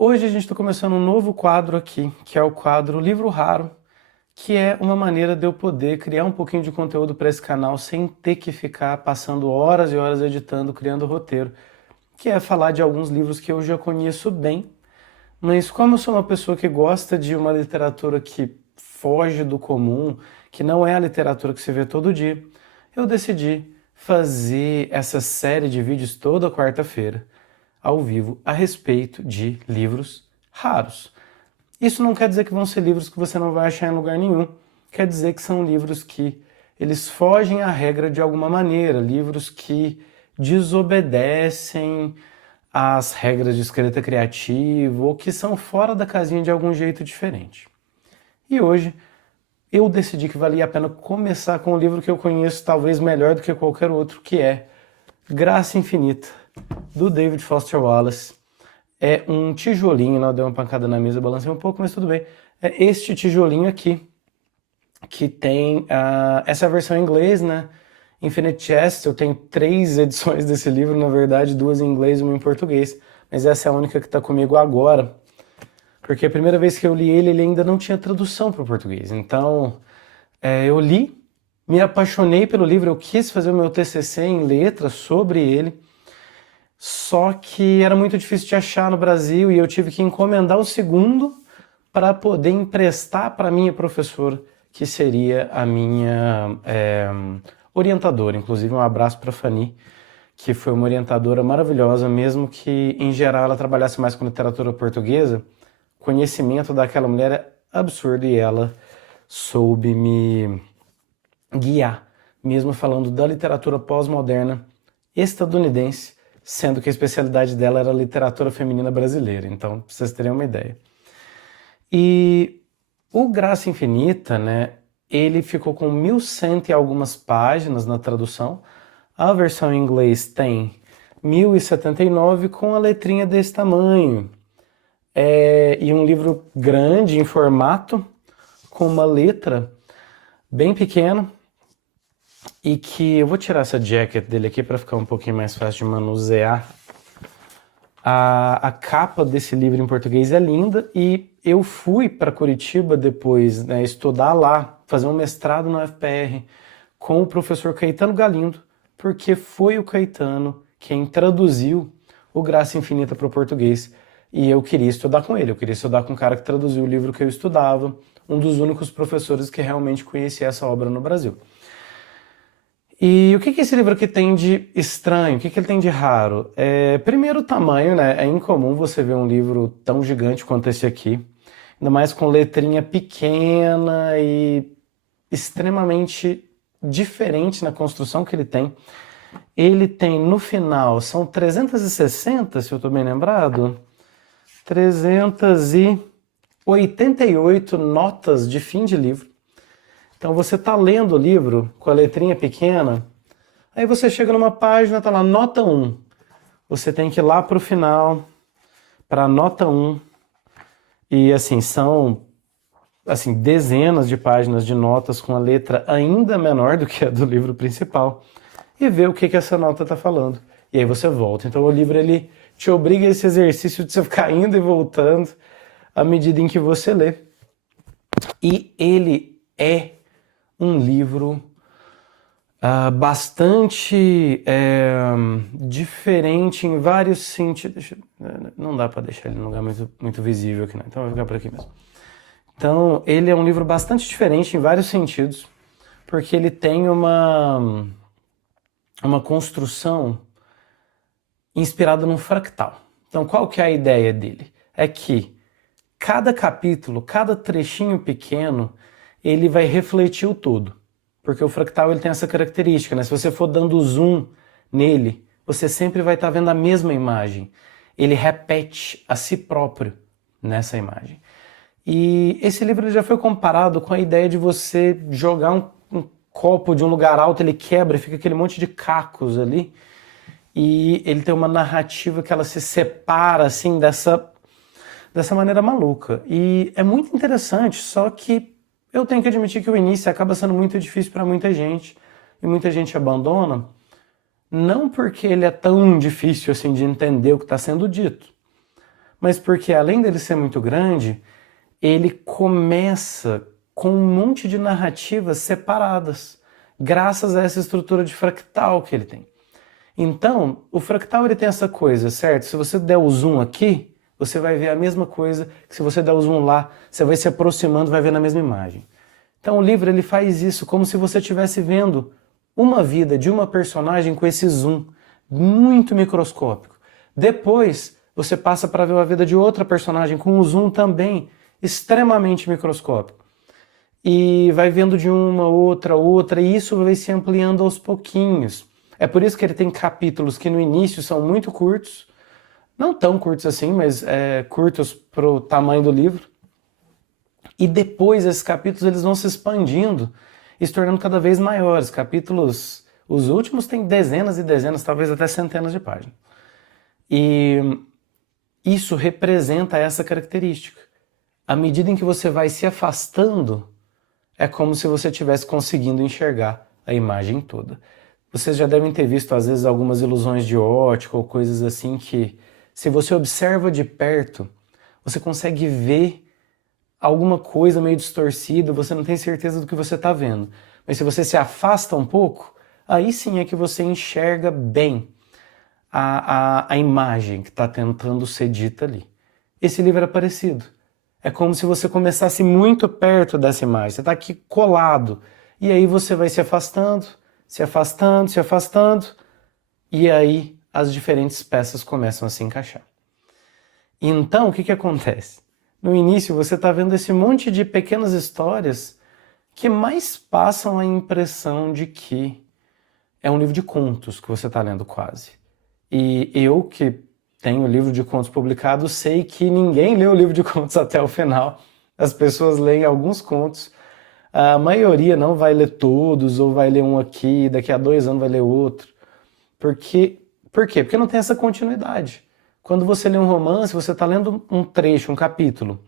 Hoje a gente está começando um novo quadro aqui, que é o quadro Livro Raro, que é uma maneira de eu poder criar um pouquinho de conteúdo para esse canal sem ter que ficar passando horas e horas editando, criando roteiro, que é falar de alguns livros que eu já conheço bem, mas como eu sou uma pessoa que gosta de uma literatura que foge do comum, que não é a literatura que se vê todo dia, eu decidi fazer essa série de vídeos toda quarta-feira, ao vivo, a respeito de livros raros. Isso não quer dizer que vão ser livros que você não vai achar em lugar nenhum. Quer dizer que são livros que eles fogem à regra de alguma maneira, livros que desobedecem às regras de escrita criativa ou que são fora da casinha de algum jeito diferente. E hoje eu decidi que valia a pena começar com um livro que eu conheço talvez melhor do que qualquer outro, que é Graça Infinita, do David Foster Wallace. É um tijolinho, não deu uma pancada na mesa, balancei um pouco, mas tudo bem. É este tijolinho aqui, que tem essa versão em inglês, né? Infinite Jest. Eu tenho 3 edições desse livro, na verdade, 2 em inglês e 1 em português, mas essa é a única que está comigo agora, porque a primeira vez que eu li ele ainda não tinha tradução para o português. Então, eu li, me apaixonei pelo livro, eu quis fazer o meu TCC em letras sobre ele, só que era muito difícil de achar no Brasil e eu tive que encomendar o segundo para poder emprestar para a minha professora, que seria a minha orientadora. Inclusive, um abraço para a Fanny, que foi uma orientadora maravilhosa, mesmo que, em geral, ela trabalhasse mais com literatura portuguesa. O conhecimento daquela mulher é absurdo e ela soube me guiar, mesmo falando da literatura pós-moderna estadunidense, sendo que a especialidade dela era a literatura feminina brasileira, então, pra vocês terem uma ideia. E o Graça Infinita, né, ele ficou com 1.100 e algumas páginas na tradução. A versão em inglês tem 1.079 com a letrinha desse tamanho. E um livro grande em formato, com uma letra bem pequena, e que eu vou tirar essa jacket dele aqui para ficar um pouquinho mais fácil de manusear. A capa desse livro em português é linda e eu fui para Curitiba depois, né, estudar lá, fazer um mestrado na UFPR com o professor Caetano Galindo, porque foi o Caetano quem traduziu o Graça Infinita para o português e eu queria estudar com ele, eu queria estudar com o cara que traduziu o livro que eu estudava, um dos únicos professores que realmente conhecia essa obra no Brasil. E o que esse livro aqui tem de estranho? O que ele tem de raro? Primeiro, o tamanho, né? É incomum você ver um livro tão gigante quanto esse aqui, ainda mais com letrinha pequena e extremamente diferente na construção que ele tem. Ele tem, no final, são 360, se eu estou bem lembrado, 388 notas de fim de livro. Então você está lendo o livro com a letrinha pequena, aí você chega numa página, está lá, nota 1. Você tem que ir lá para o final, para a nota 1. E assim, são dezenas de páginas de notas com a letra ainda menor do que a do livro principal. E ver o que essa nota está falando. E aí você volta. Então o livro ele te obriga a esse exercício de você ficar indo e voltando à medida em que você lê. E ele é um livro bastante diferente em vários sentidos. Não dá para deixar ele num lugar muito visível aqui, né? Então vai ficar por aqui mesmo. Então, ele é um livro bastante diferente em vários sentidos, porque ele tem uma construção inspirada num fractal. Então, qual que é a ideia dele? É que cada capítulo, cada trechinho pequeno, ele vai refletir o todo, porque o fractal ele tem essa característica, né? Se você for dando zoom nele, você sempre vai estar vendo a mesma imagem. Ele repete a si próprio nessa imagem. E esse livro já foi comparado com a ideia de você jogar um copo de um lugar alto, ele quebra e fica aquele monte de cacos ali, e ele tem uma narrativa que ela se separa assim dessa maneira maluca. E é muito interessante, só que eu tenho que admitir que o início acaba sendo muito difícil para muita gente, e muita gente abandona, não porque ele é tão difícil assim de entender o que está sendo dito, mas porque além dele ser muito grande, ele começa com um monte de narrativas separadas, graças a essa estrutura de fractal que ele tem. Então, o fractal ele tem essa coisa, certo? Se você der o zoom aqui, você vai ver a mesma coisa que se você der o zoom lá, você vai se aproximando, vai ver na mesma imagem. Então o livro ele faz isso como se você estivesse vendo uma vida de uma personagem com esse zoom muito microscópico. Depois você passa para ver a vida de outra personagem com um zoom também extremamente microscópico. E vai vendo de uma, outra, e isso vai se ampliando aos pouquinhos. É por isso que ele tem capítulos que no início são muito curtos, não tão curtos assim, mas curtos para o tamanho do livro. E depois esses capítulos eles vão se expandindo e se tornando cada vez maiores. Capítulos, os últimos têm dezenas e dezenas, talvez até centenas de páginas. E isso representa essa característica. À medida em que você vai se afastando, é como se você estivesse conseguindo enxergar a imagem toda. Vocês já devem ter visto, às vezes, algumas ilusões de ótica ou coisas assim que, se você observa de perto, você consegue ver alguma coisa meio distorcida, você não tem certeza do que você está vendo. Mas se você se afasta um pouco, aí sim é que você enxerga bem a imagem que está tentando ser dita ali. Esse livro é parecido. É como se você começasse muito perto dessa imagem. Você está aqui colado. E aí você vai se afastando, se afastando, se afastando. E aí as diferentes peças começam a se encaixar. Então, o que acontece? No início você está vendo esse monte de pequenas histórias que mais passam a impressão de que é um livro de contos que você está lendo quase. E eu, que tenho o livro de contos publicado, sei que ninguém lê o livro de contos até o final. As pessoas leem alguns contos, a maioria não vai ler todos, ou vai ler um aqui, daqui a 2 anos vai ler outro. Por quê? Porque não tem essa continuidade. Quando você lê um romance, você está lendo um trecho, um capítulo.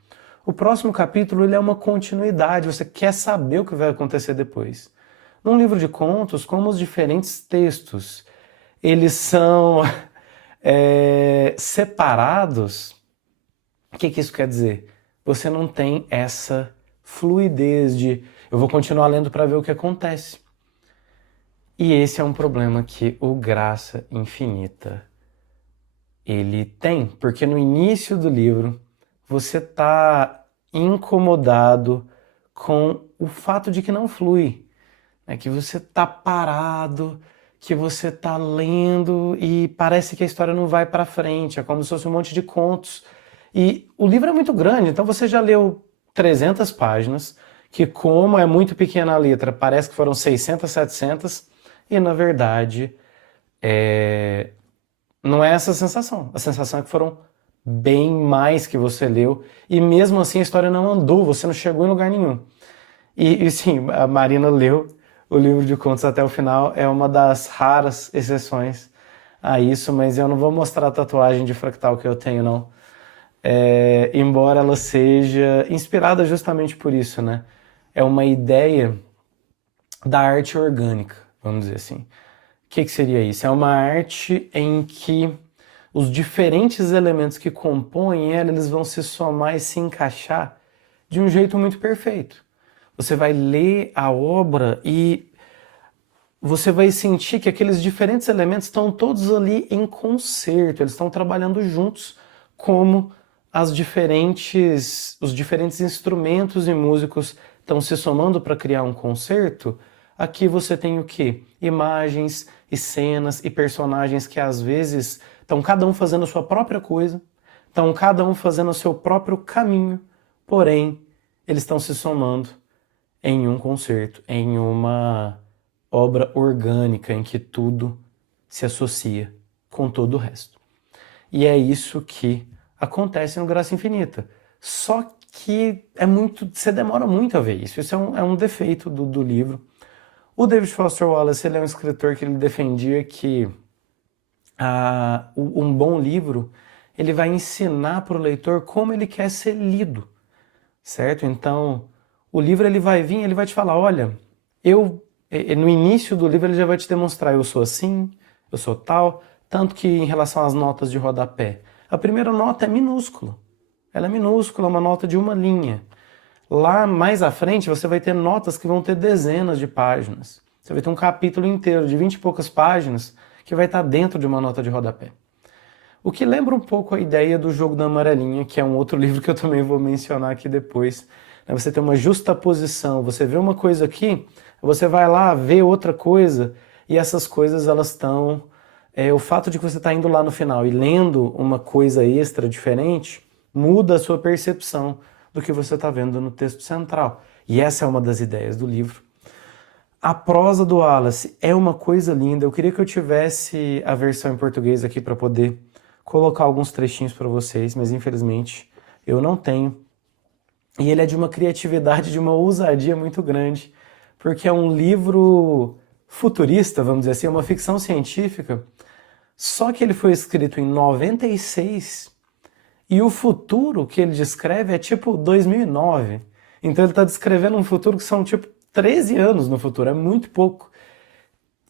O próximo capítulo ele é uma continuidade, você quer saber o que vai acontecer depois. Num livro de contos, como os diferentes textos, eles são separados, o que isso quer dizer? Você não tem essa fluidez de eu vou continuar lendo para ver o que acontece. E esse é um problema que o Graça Infinita ele tem, porque no início do livro você está incomodado com o fato de que não flui, né? Que você está parado, que você está lendo e parece que a história não vai para frente, é como se fosse um monte de contos. E o livro é muito grande, então você já leu 300 páginas, que como é muito pequena a letra, parece que foram 600, 700, e na verdade não é essa a sensação. A sensação é que foram bem mais que você leu, e mesmo assim a história não andou, você não chegou em lugar nenhum. E sim, a Marina leu o livro de contos até o final, é uma das raras exceções a isso, mas eu não vou mostrar a tatuagem de fractal que eu tenho, não. Embora ela seja inspirada justamente por isso, né? É uma ideia da arte orgânica, vamos dizer assim. O que seria isso? É uma arte em que os diferentes elementos que compõem ela, eles vão se somar e se encaixar de um jeito muito perfeito. Você vai ler a obra e você vai sentir que aqueles diferentes elementos estão todos ali em concerto, eles estão trabalhando juntos como os diferentes instrumentos e músicos estão se somando para criar um concerto. Aqui você tem o quê? Imagens e cenas e personagens que às vezes estão cada um fazendo a sua própria coisa, estão cada um fazendo o seu próprio caminho, porém eles estão se somando em um concerto, em uma obra orgânica em que tudo se associa com todo o resto. E é isso que acontece no Graça Infinita. Só que você demora muito a ver isso. Isso é um defeito do livro. O David Foster Wallace ele é um escritor que ele defendia que um bom livro ele vai ensinar para o leitor como ele quer ser lido, certo? Então, o livro ele vai vir, ele vai te falar, olha, no início do livro ele já vai te demonstrar, eu sou assim, eu sou tal, tanto que em relação às notas de rodapé, A primeira nota é minúscula. Ela é minúscula, é uma nota de uma linha. Lá mais à frente você vai ter notas que vão ter dezenas de páginas. Você vai ter um capítulo inteiro de 20 e poucas páginas que vai estar dentro de uma nota de rodapé. O que lembra um pouco a ideia do Jogo da Amarelinha, que é um outro livro que eu também vou mencionar aqui depois. Você tem uma justaposição, você vê uma coisa aqui, você vai lá ver outra coisa, e essas coisas elas estão... o fato de que você está indo lá no final e lendo uma coisa extra diferente, muda a sua percepção do que você está vendo no texto central. E essa é uma das ideias do livro. A prosa do Wallace é uma coisa linda. Eu queria que eu tivesse a versão em português aqui para poder colocar alguns trechinhos para vocês, mas infelizmente eu não tenho. E ele é de uma criatividade, de uma ousadia muito grande, porque é um livro futurista, vamos dizer assim, é uma ficção científica, só que ele foi escrito em 96 e o futuro que ele descreve é tipo 2009. Então ele está descrevendo um futuro que são tipo 13 anos no futuro, é muito pouco.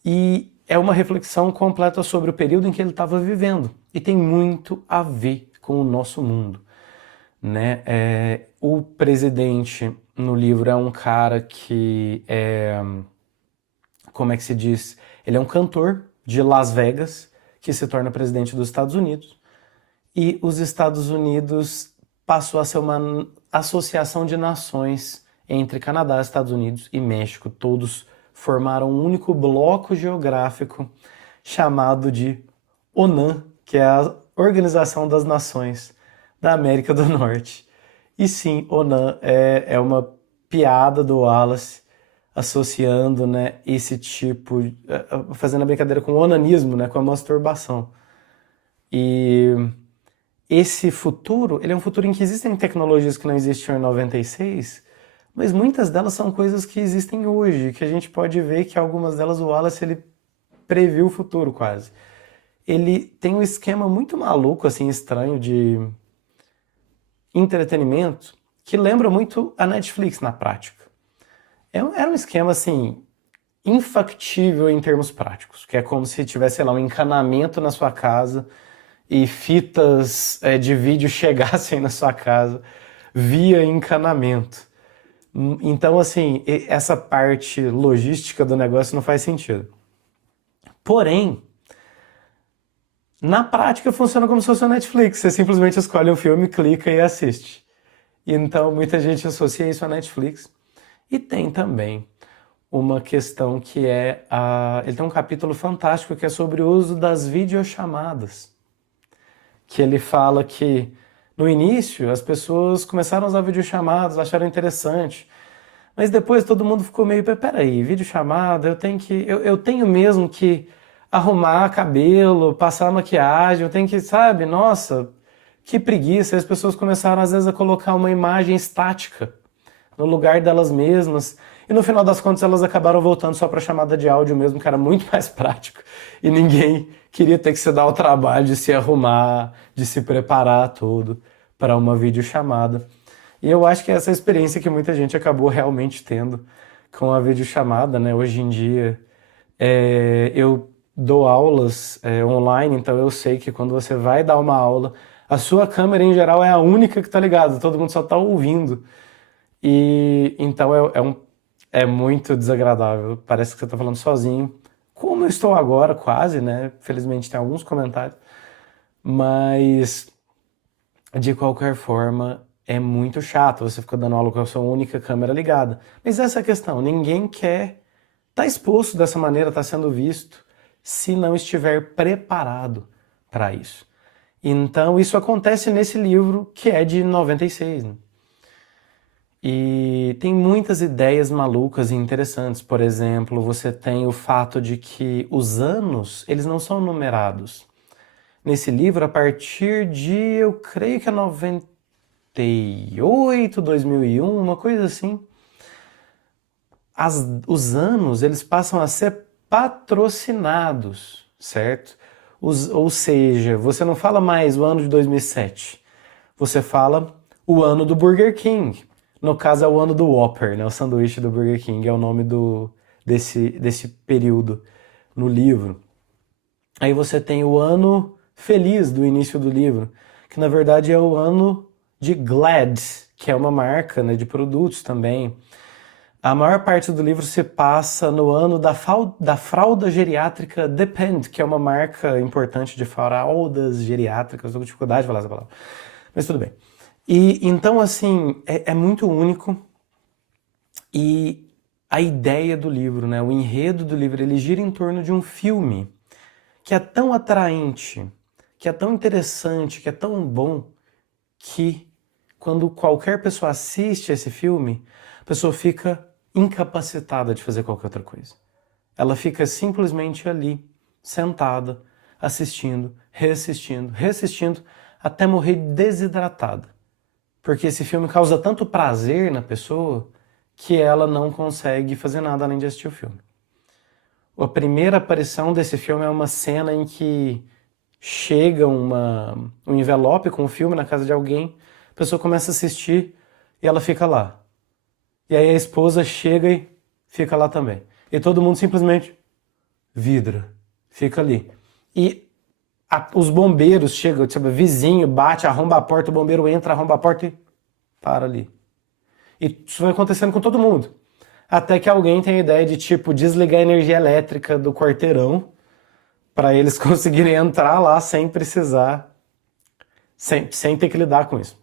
E é uma reflexão completa sobre o período em que ele estava vivendo. E tem muito a ver com o nosso mundo, né? O presidente no livro é um cara que como é que se diz? Ele é um cantor de Las Vegas que se torna presidente dos Estados Unidos. E os Estados Unidos passou a ser uma associação de nações entre Canadá, Estados Unidos e México. Todos formaram um único bloco geográfico chamado de ONAN, que é a Organização das Nações da América do Norte. E sim, ONAN é uma piada do Wallace, associando, né, esse tipo, fazendo a brincadeira com o onanismo, né, com a masturbação. E esse futuro, ele é um futuro em que existem tecnologias que não existiam em 96, mas muitas delas são coisas que existem hoje, que a gente pode ver que algumas delas o Wallace ele previu o futuro quase. Ele tem um esquema muito maluco, assim, estranho de entretenimento que lembra muito a Netflix na prática. Era um esquema, assim, infactível em termos práticos, que é como se tivesse, sei lá, um encanamento na sua casa e fitas de vídeo chegassem na sua casa via encanamento. Então, assim, essa parte logística do negócio não faz sentido. Porém, na prática funciona como se fosse a Netflix. Você simplesmente escolhe um filme, clica e assiste. Então, muita gente associa isso à Netflix. E tem também uma questão que ele tem um capítulo fantástico que é sobre o uso das videochamadas. Que ele fala que, no início, as pessoas começaram a usar videochamadas, acharam interessante. Mas depois todo mundo ficou meio, peraí, videochamada, eu tenho mesmo que arrumar cabelo, passar maquiagem, eu tenho que, sabe, nossa, que preguiça. E as pessoas começaram, às vezes, a colocar uma imagem estática no lugar delas mesmas. E no final das contas elas acabaram voltando só para chamada de áudio mesmo, que era muito mais prático. E ninguém queria ter que se dar o trabalho de se arrumar, de se preparar todo para uma videochamada. E eu acho que essa é a experiência que muita gente acabou realmente tendo com a videochamada, né? Hoje em dia eu dou aulas online, então eu sei que quando você vai dar uma aula, a sua câmera em geral é a única que está ligada, todo mundo só está ouvindo. E então é muito desagradável, parece que você está falando sozinho, como eu estou agora, quase, né? Felizmente tem alguns comentários, mas de qualquer forma é muito chato, você fica dando aula com a sua única câmera ligada. Mas essa é a questão, ninguém quer estar exposto dessa maneira, estar sendo visto, se não estiver preparado para isso. Então isso acontece nesse livro que é de 96, né? E tem muitas ideias malucas e interessantes. Por exemplo, você tem o fato de que os anos, eles não são numerados. Nesse livro, a partir de, eu creio que é 98, 2001, uma coisa assim, os anos, eles passam a ser patrocinados, certo? Ou seja, você não fala mais o ano de 2007, você fala o ano do Burger King. No caso é o ano do Whopper, né? O sanduíche do Burger King é o nome desse período no livro. Aí você tem o ano feliz do início do livro. que na verdade é o ano de Glad, que é uma marca, né, de produtos também. A maior parte do livro se passa no ano da fralda geriátrica Depend, que é uma marca importante de fraldas geriátricas. Estou com dificuldade de falar essa palavra, mas tudo bem. E então, assim, é muito único. E a ideia do livro, né, o enredo do livro, ele gira em torno de um filme que é tão atraente, que é tão interessante, que é tão bom, que quando qualquer pessoa assiste esse filme, a pessoa fica incapacitada de fazer qualquer outra coisa. Ela fica simplesmente ali, sentada, assistindo, reassistindo, até morrer desidratada. Porque esse filme causa tanto prazer na pessoa que ela não consegue fazer nada além de assistir o filme. A primeira aparição desse filme é uma cena em que chega um envelope com o filme na casa de alguém, a pessoa começa a assistir e ela fica lá. E aí a esposa chega e fica lá também. E todo mundo simplesmente vidra, fica ali. E os bombeiros chegam, tipo, vizinho bate, arromba a porta, o bombeiro entra, arromba a porta e para ali. E isso vai acontecendo com todo mundo. Até que alguém tem a ideia de, tipo, desligar a energia elétrica do quarteirão para eles conseguirem entrar lá sem precisar, sem ter que lidar com isso.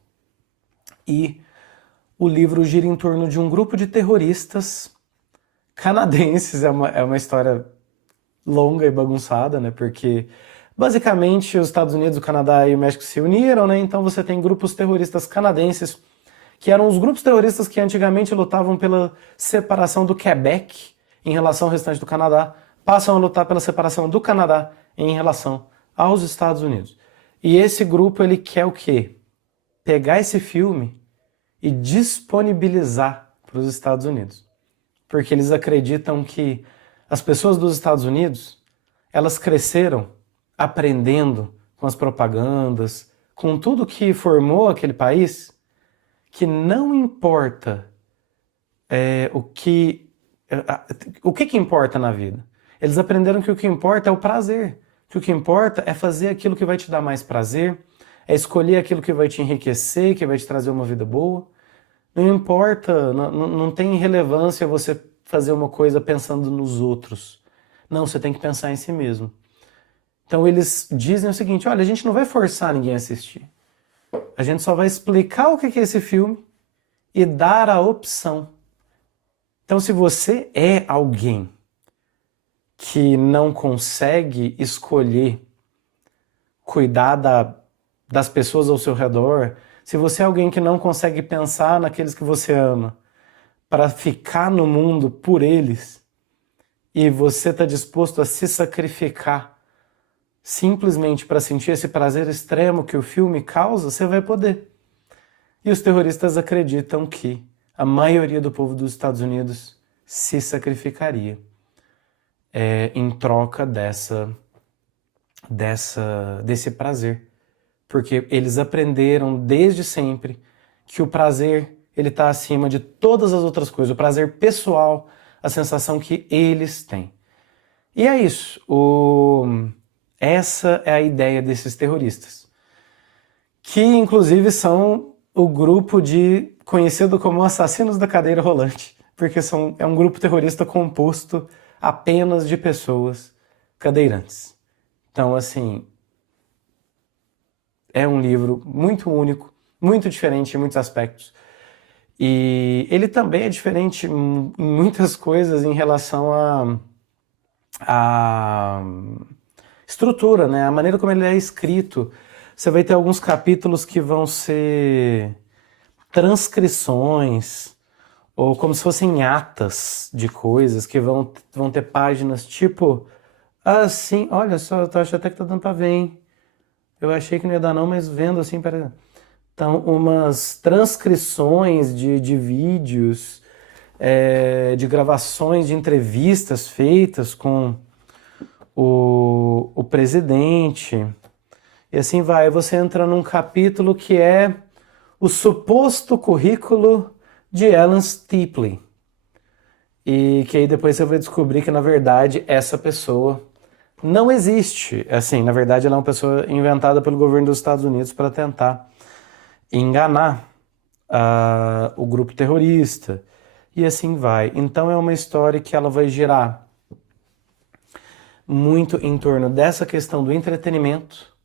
E o livro gira em torno de um grupo de terroristas canadenses. É uma história longa e bagunçada, né? Porque basicamente os Estados Unidos, o Canadá e o México se uniram, né? Então você tem grupos terroristas canadenses, que eram os grupos terroristas que antigamente lutavam pela separação do Quebec em relação ao restante do Canadá, passam a lutar pela separação do Canadá em relação aos Estados Unidos. E esse grupo, ele quer o quê? Pegar esse filme e disponibilizar para os Estados Unidos. Porque eles acreditam que as pessoas dos Estados Unidos, elas cresceram aprendendo com as propagandas, com tudo que formou aquele país, que não importa o que importa na vida. Eles aprenderam que o que importa é o prazer, que o que importa é fazer aquilo que vai te dar mais prazer, é escolher aquilo que vai te enriquecer, que vai te trazer uma vida boa. Não importa, não tem relevância você fazer uma coisa pensando nos outros. Não, você tem que pensar em si mesmo. Então eles dizem o seguinte, olha, a gente não vai forçar ninguém a assistir. A gente só vai explicar o que é esse filme e dar a opção. Então, se você é alguém que não consegue escolher cuidar das pessoas ao seu redor, se você é alguém que não consegue pensar naqueles que você ama para ficar no mundo por eles e você está disposto a se sacrificar simplesmente para sentir esse prazer extremo que o filme causa, você vai poder. E os terroristas acreditam que a maioria do povo dos Estados Unidos se sacrificaria em troca desse prazer. Porque eles aprenderam desde sempre que o prazer ele está acima de todas as outras coisas. O prazer pessoal, a sensação que eles têm. E é isso. Essa é a ideia desses terroristas. Que, inclusive, são o grupo conhecido como assassinos da cadeira rolante. Porque é um grupo terrorista composto apenas de pessoas cadeirantes. Então, assim, é um livro muito único, muito diferente em muitos aspectos. E ele também é diferente em muitas coisas em relação à estrutura, né? A maneira como ele é escrito. Você vai ter alguns capítulos que vão ser transcrições, ou como se fossem atas de coisas, que vão ter páginas tipo assim, olha só, eu acho até que tá dando pra ver, hein? Eu achei que não ia dar não, mas vendo assim, pera. Então, umas transcrições de vídeos, de gravações de entrevistas feitas com o presidente. E assim vai. Você entra num capítulo que é o suposto currículo de Ellen Stipley. E que aí depois você vai descobrir que, na verdade, essa pessoa não existe. Assim, na verdade, ela é uma pessoa inventada pelo governo dos Estados Unidos para tentar enganar o grupo terrorista. E assim vai. Então é uma história que ela vai girar muito em torno dessa questão do entretenimento,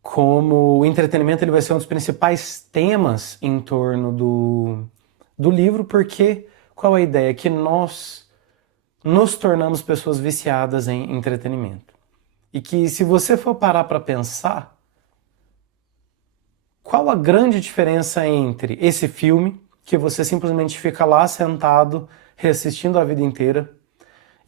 como o entretenimento ele vai ser um dos principais temas em torno do livro, porque qual é a ideia? Que nós nos tornamos pessoas viciadas em entretenimento. E que se você for parar para pensar, qual a grande diferença entre esse filme, que você simplesmente fica lá sentado, reassistindo a vida inteira,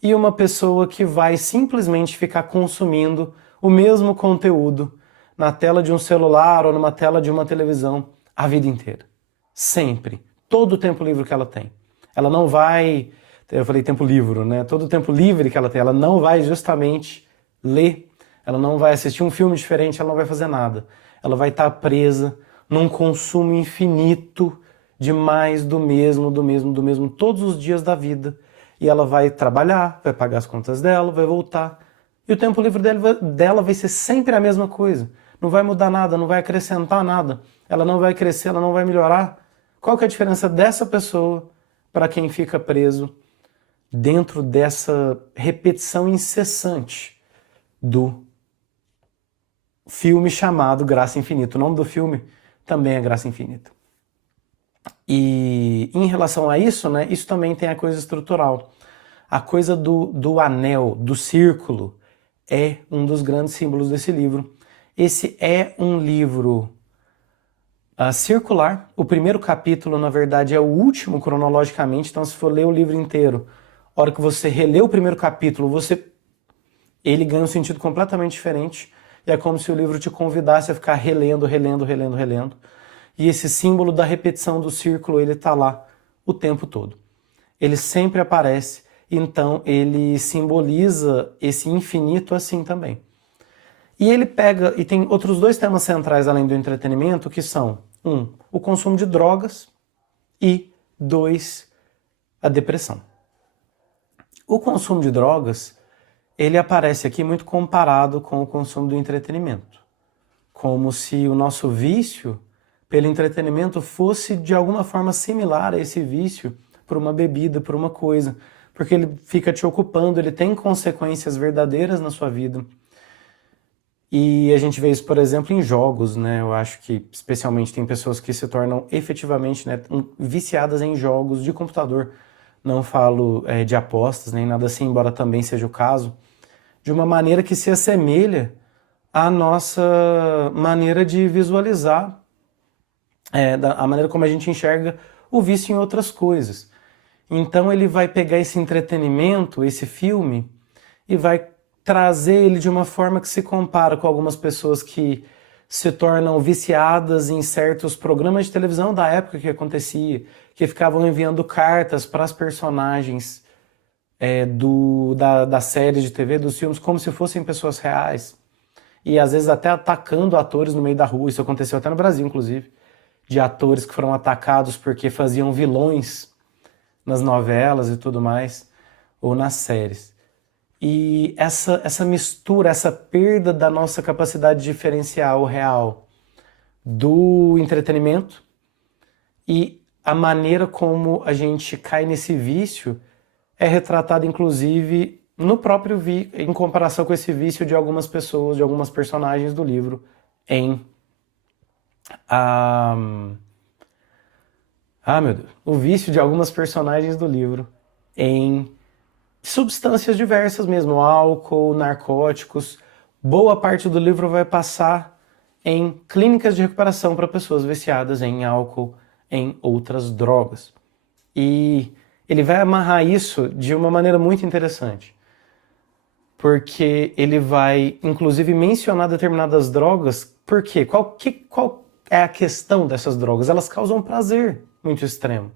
e uma pessoa que vai simplesmente ficar consumindo o mesmo conteúdo na tela de um celular ou numa tela de uma televisão a vida inteira? Sempre. Todo o tempo livre que ela tem. Ela não vai... Eu falei tempo livre, né? Todo o tempo livre que ela tem, ela não vai justamente ler, ela não vai assistir um filme diferente, ela não vai fazer nada. Ela vai estar presa num consumo infinito de mais do mesmo, todos os dias da vida. E ela vai trabalhar, vai pagar as contas dela, vai voltar. E o tempo livre dela vai ser sempre a mesma coisa. Não vai mudar nada, não vai acrescentar nada. Ela não vai crescer, ela não vai melhorar. Qual que é a diferença dessa pessoa para quem fica preso dentro dessa repetição incessante do filme chamado Graça Infinita? O nome do filme também é Graça Infinita. E em relação a isso, né, isso também tem a coisa estrutural. A coisa do anel, do círculo, é um dos grandes símbolos desse livro. Esse é um livro circular. O primeiro capítulo, na verdade, é o último cronologicamente, então se for ler o livro inteiro, a hora que você relê o primeiro capítulo, ele ganha um sentido completamente diferente. E é como se o livro te convidasse a ficar relendo. E esse símbolo da repetição do círculo, ele está lá o tempo todo. Ele sempre aparece, então ele simboliza esse infinito assim também. E ele pega, e tem outros dois temas centrais além do entretenimento, que são, o consumo de drogas e 2, a depressão. O consumo de drogas, ele aparece aqui muito comparado com o consumo do entretenimento. Como se o nosso vício pelo entretenimento fosse de alguma forma similar a esse vício por uma bebida, por uma coisa. Porque ele fica te ocupando, ele tem consequências verdadeiras na sua vida. E a gente vê isso, por exemplo, em jogos, né? Eu acho que especialmente tem pessoas que se tornam efetivamente, né, viciadas em jogos de computador. Não falo de apostas nem nada assim, embora também seja o caso, de uma maneira que se assemelha à nossa maneira de visualizar, a maneira como a gente enxerga o vício em outras coisas. Então ele vai pegar esse entretenimento, esse filme, e vai trazer ele de uma forma que se compara com algumas pessoas que se tornam viciadas em certos programas de televisão da época que acontecia, que ficavam enviando cartas para as personagens da série de TV, dos filmes, como se fossem pessoas reais. E às vezes até atacando atores no meio da rua. Isso aconteceu até no Brasil, inclusive, de atores que foram atacados porque faziam vilões nas novelas e tudo mais, ou nas séries. E essa mistura, essa perda da nossa capacidade de diferenciar o real do entretenimento e a maneira como a gente cai nesse vício é retratada, inclusive, no próprio em comparação com esse vício de algumas pessoas, de algumas personagens do livro, em meu Deus, o vício de algumas personagens do livro em substâncias diversas mesmo, álcool, narcóticos. Boa parte do livro vai passar em clínicas de recuperação para pessoas viciadas em álcool, em outras drogas. E ele vai amarrar isso de uma maneira muito interessante, porque ele vai, inclusive, mencionar determinadas drogas. Por quê? Qual é a questão dessas drogas? Elas causam prazer muito extremo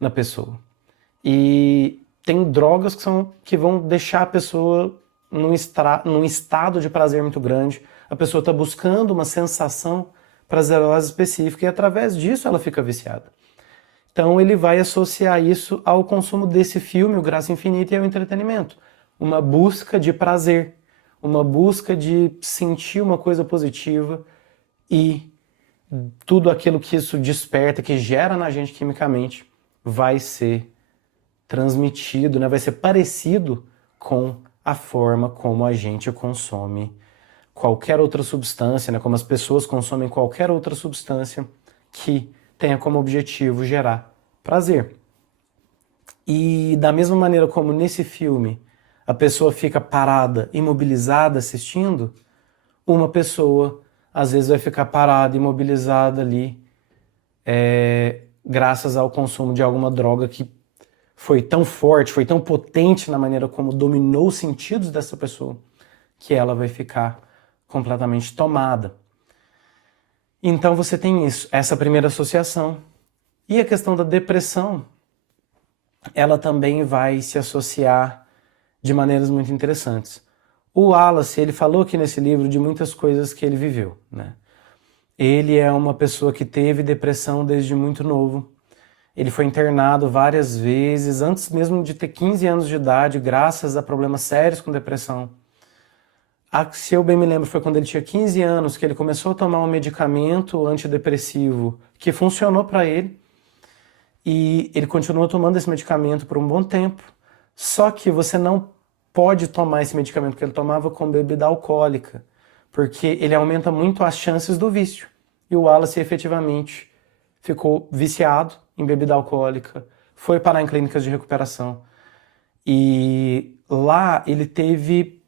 na pessoa. E tem drogas que vão deixar a pessoa num estado de prazer muito grande. A pessoa está buscando uma sensação prazerosa específica e através disso ela fica viciada. Então ele vai associar isso ao consumo desse filme, o Graça Infinita, e ao entretenimento. Uma busca de prazer, uma busca de sentir uma coisa positiva e tudo aquilo que isso desperta, que gera na gente quimicamente, vai ser transmitido, né? Vai ser parecido com a forma como a gente consome qualquer outra substância, né? Como as pessoas consomem qualquer outra substância que tenha como objetivo gerar prazer. E da mesma maneira como nesse filme a pessoa fica parada, imobilizada assistindo, uma pessoa às vezes vai ficar parada, imobilizada ali, graças ao consumo de alguma droga que foi tão forte, foi tão potente na maneira como dominou os sentidos dessa pessoa, que ela vai ficar completamente tomada. Então você tem isso, essa primeira associação. E a questão da depressão, ela também vai se associar de maneiras muito interessantes. O Wallace, ele falou aqui nesse livro de muitas coisas que ele viveu, né? Ele é uma pessoa que teve depressão desde muito novo. Ele foi internado várias vezes, antes mesmo de ter 15 anos de idade, graças a problemas sérios com depressão. Se eu bem me lembro, foi quando ele tinha 15 anos que ele começou a tomar um medicamento antidepressivo que funcionou para ele. E ele continuou tomando esse medicamento por um bom tempo. Só que você não pode tomar esse medicamento que ele tomava com bebida alcoólica, porque ele aumenta muito as chances do vício. E o Wallace efetivamente ficou viciado em bebida alcoólica, foi parar em clínicas de recuperação. E lá ele teve...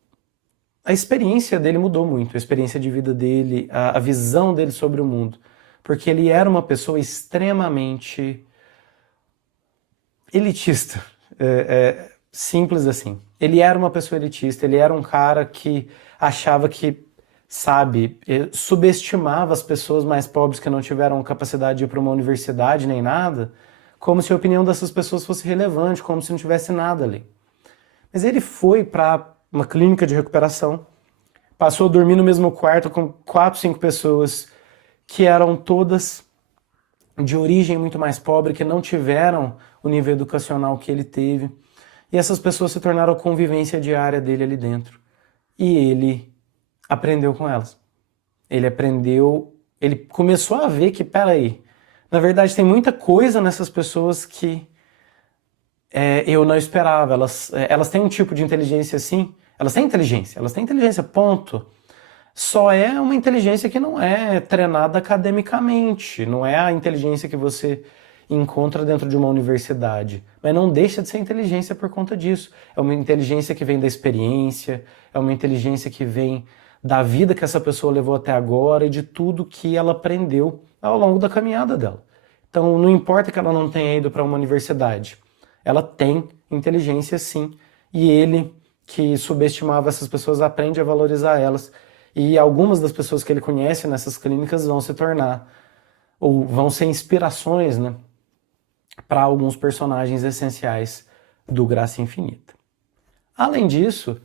A experiência dele mudou muito, a experiência de vida dele, a visão dele sobre o mundo. Porque ele era uma pessoa extremamente elitista. Simples assim. Ele era uma pessoa elitista, ele era um cara que achava que, sabe, subestimava as pessoas mais pobres que não tiveram capacidade de ir para uma universidade nem nada, como se a opinião dessas pessoas fosse relevante, como se não tivesse nada ali. Mas ele foi para uma clínica de recuperação, passou a dormir no mesmo quarto com 4, 5 pessoas que eram todas de origem muito mais pobre, que não tiveram o nível educacional que ele teve. E essas pessoas se tornaram a convivência diária dele ali dentro. E ele aprendeu com elas. Ele começou a ver que, peraí, na verdade tem muita coisa nessas pessoas que eu não esperava. Elas têm um tipo de inteligência assim, elas têm inteligência, ponto. Só é uma inteligência que não é treinada academicamente, não é a inteligência que você encontra dentro de uma universidade, mas não deixa de ser inteligência por conta disso. É uma inteligência que vem da experiência, é uma inteligência que vem da vida que essa pessoa levou até agora e de tudo que ela aprendeu ao longo da caminhada dela. Então não importa que ela não tenha ido para uma universidade, ela tem inteligência sim, e ele, que subestimava essas pessoas, aprende a valorizar elas. E algumas das pessoas que ele conhece nessas clínicas vão se tornar, ou vão ser inspirações, né, para alguns personagens essenciais do Graça Infinita. Além disso,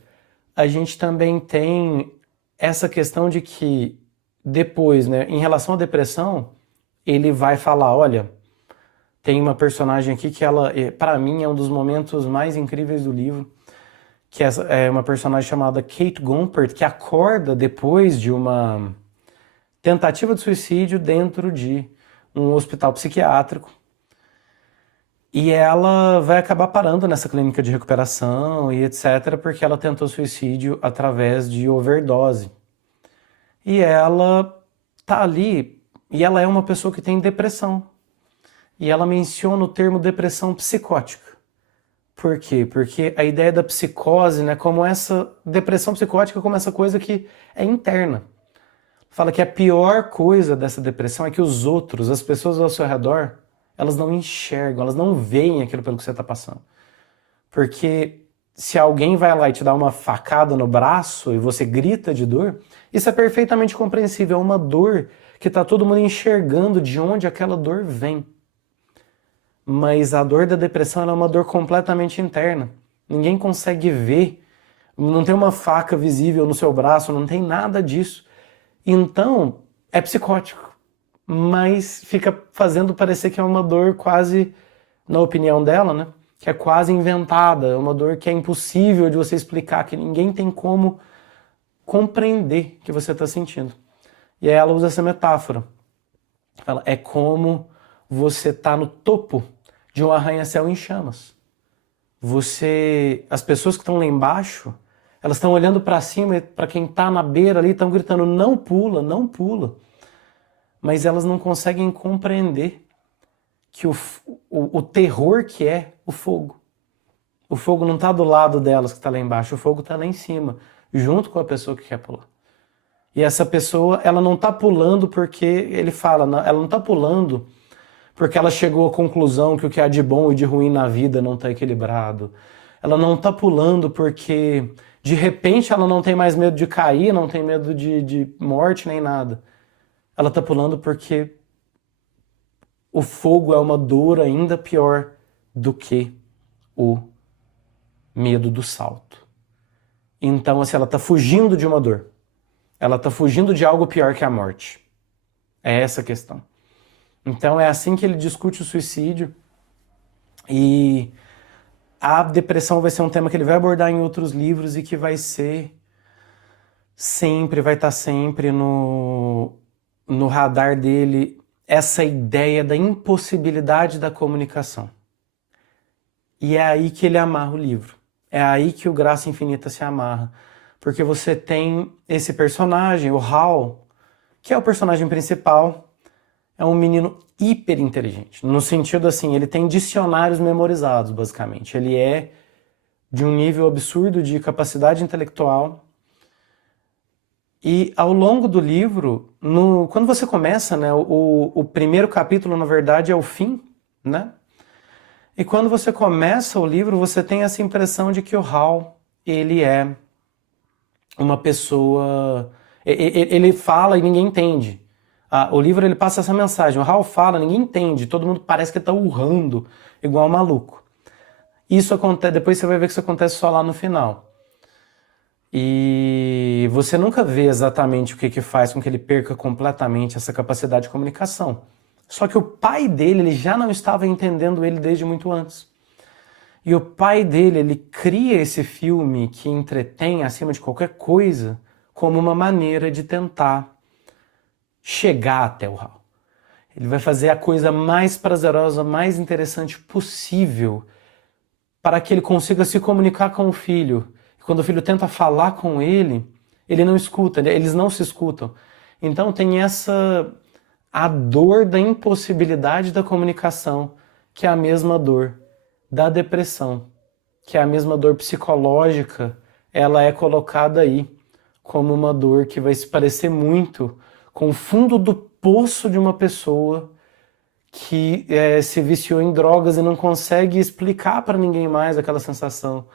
a gente também tem essa questão de que depois, né, em relação à depressão, ele vai falar, olha, tem uma personagem aqui que ela, para mim, é um dos momentos mais incríveis do livro, que é uma personagem chamada Kate Gompert, que acorda depois de uma tentativa de suicídio dentro de um hospital psiquiátrico. E ela vai acabar parando nessa clínica de recuperação e etc., porque ela tentou suicídio através de overdose. E ela tá ali, e ela é uma pessoa que tem depressão. E ela menciona o termo depressão psicótica. Por quê? Porque a ideia da psicose, né, como essa depressão psicótica, como essa coisa que é interna. Fala que a pior coisa dessa depressão é que os outros, as pessoas ao seu redor, elas não enxergam, elas não veem aquilo pelo que você está passando. Porque se alguém vai lá e te dá uma facada no braço e você grita de dor, isso é perfeitamente compreensível, é uma dor que está todo mundo enxergando de onde aquela dor vem. Mas a dor da depressão é uma dor completamente interna. Ninguém consegue ver, não tem uma faca visível no seu braço, não tem nada disso. Então, é psicótico, mas fica fazendo parecer que é uma dor quase, na opinião dela, né, que é quase inventada, uma dor que é impossível de você explicar, que ninguém tem como compreender o que você está sentindo. E aí ela usa essa metáfora. Ela, é como você está no topo de um arranha-céu em chamas. As pessoas que estão lá embaixo, elas estão olhando para cima e para quem está na beira ali, estão gritando, não pula, não pula. Mas elas não conseguem compreender que o terror que é o fogo. O fogo não está do lado delas que está lá embaixo, o fogo está lá em cima, junto com a pessoa que quer pular. E essa pessoa, ela não está pulando porque, ele fala, ela não está pulando porque ela chegou à conclusão que o que há de bom e de ruim na vida não está equilibrado. Ela não está pulando porque, de repente, ela não tem mais medo de cair, não tem medo de morte nem nada. Ela está pulando porque o fogo é uma dor ainda pior do que o medo do salto. Então, assim, ela está fugindo de uma dor. Ela está fugindo de algo pior que a morte. É essa a questão. Então, é assim que ele discute o suicídio. E a depressão vai ser um tema que ele vai abordar em outros livros e que vai estar sempre no radar dele essa ideia da impossibilidade da comunicação. E é aí que ele amarra o livro. É aí que o Graça Infinita se amarra. Porque você tem esse personagem, o Hal, que é o personagem principal, é um menino hiper inteligente. No sentido assim, ele tem dicionários memorizados, basicamente. Ele é de um nível absurdo de capacidade intelectual. E ao longo do livro, quando você começa, né, o primeiro capítulo, na verdade, é o fim, né? E quando você começa o livro, você tem essa impressão de que o Hal, ele é uma pessoa... Ele fala e ninguém entende. O livro ele passa essa mensagem. O Hal fala, ninguém entende. Todo mundo parece que está urrando igual um maluco. Isso acontece, depois você vai ver que isso acontece só lá no final. E você nunca vê exatamente o que faz com que ele perca completamente essa capacidade de comunicação. Só que o pai dele, ele já não estava entendendo ele desde muito antes. E o pai dele, ele cria esse filme que entretém acima de qualquer coisa como uma maneira de tentar chegar até o Hal. Ele vai fazer a coisa mais prazerosa, mais interessante possível para que ele consiga se comunicar com o filho. E quando o filho tenta falar com ele, ele não escuta, eles não se escutam. Então tem a dor da impossibilidade da comunicação, que é a mesma dor da depressão, que é a mesma dor psicológica, ela é colocada aí como uma dor que vai se parecer muito com o fundo do poço de uma pessoa que se viciou em drogas e não consegue explicar para ninguém mais aquela sensação.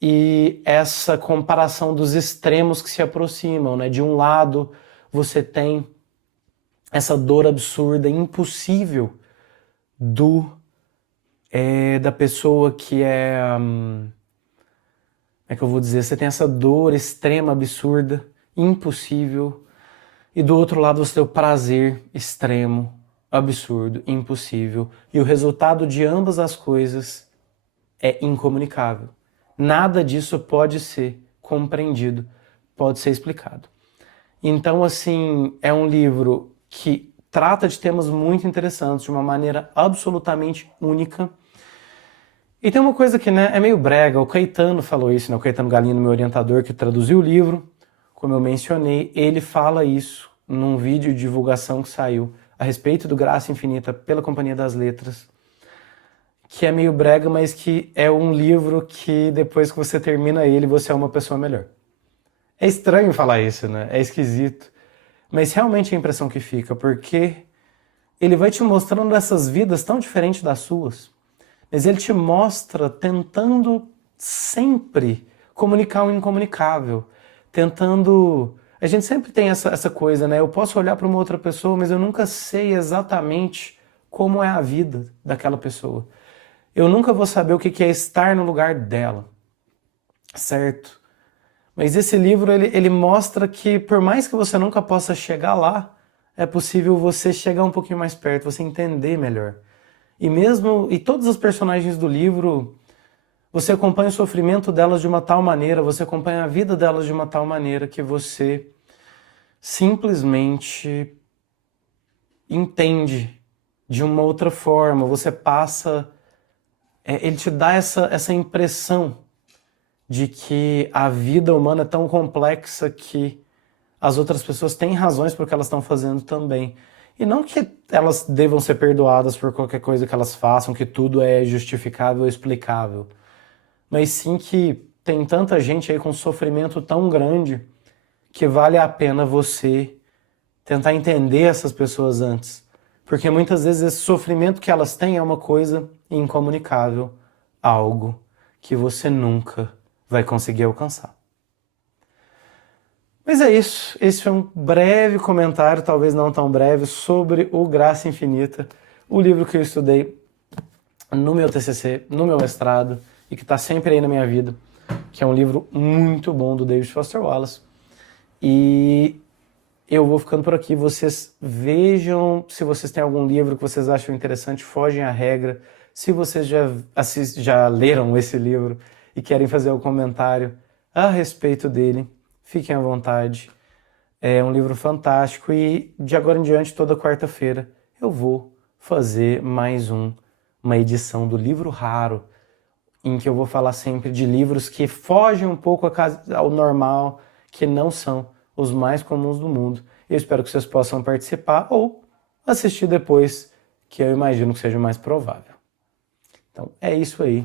E essa comparação dos extremos que se aproximam, né? De um lado, você tem essa dor absurda, impossível da pessoa que como é que eu vou dizer? Você tem essa dor extrema, absurda, impossível, e do outro lado você tem o prazer extremo, absurdo, impossível, e o resultado de ambas as coisas é incomunicável. Nada disso pode ser compreendido, pode ser explicado. Então, assim, é um livro que trata de temas muito interessantes de uma maneira absolutamente única. E tem uma coisa que, né, é meio brega, o Caetano falou isso, né? O Caetano Galindo, meu orientador, que traduziu o livro, como eu mencionei, ele fala isso num vídeo de divulgação que saiu a respeito do Graça Infinita pela Companhia das Letras, que é meio brega, mas que é um livro que depois que você termina ele, você é uma pessoa melhor. É estranho falar isso, né? É esquisito. Mas realmente é a impressão que fica, porque ele vai te mostrando essas vidas tão diferentes das suas, mas ele te mostra tentando sempre comunicar o incomunicável, tentando... A gente sempre tem essa coisa, né? Eu posso olhar para uma outra pessoa, mas eu nunca sei exatamente como é a vida daquela pessoa. Eu nunca vou saber o que é estar no lugar dela, certo? Mas esse livro, ele mostra que por mais que você nunca possa chegar lá, é possível você chegar um pouquinho mais perto, você entender melhor. E todos os personagens do livro, Você acompanha o sofrimento delas de uma tal maneira, você acompanha a vida delas de uma tal maneira que você simplesmente entende de uma outra forma, você passa... ele te dá essa impressão de que a vida humana é tão complexa que as outras pessoas têm razões por que elas estão fazendo também. E não que elas devam ser perdoadas por qualquer coisa que elas façam, que tudo é justificável ou explicável. Mas sim que tem tanta gente aí com sofrimento tão grande que vale a pena você tentar entender essas pessoas antes. Porque muitas vezes esse sofrimento que elas têm é uma coisa incomunicável, algo que você nunca vai conseguir alcançar. Mas é isso, esse foi um breve comentário, talvez não tão breve, sobre o Graça Infinita, o livro que eu estudei no meu TCC, no meu mestrado, e que está sempre aí na minha vida, que é um livro muito bom do David Foster Wallace. E eu vou ficando por aqui, vocês vejam se vocês têm algum livro que vocês acham interessante, fogem à regra. Se vocês já leram esse livro e querem fazer um comentário a respeito dele, fiquem à vontade. É um livro fantástico e de agora em diante, toda quarta-feira, eu vou fazer mais uma edição do Livro Raro, em que eu vou falar sempre de livros que fogem um pouco ao normal, que não são os mais comuns do mundo. Eu espero que vocês possam participar ou assistir depois, que eu imagino que seja mais provável. Então é isso aí.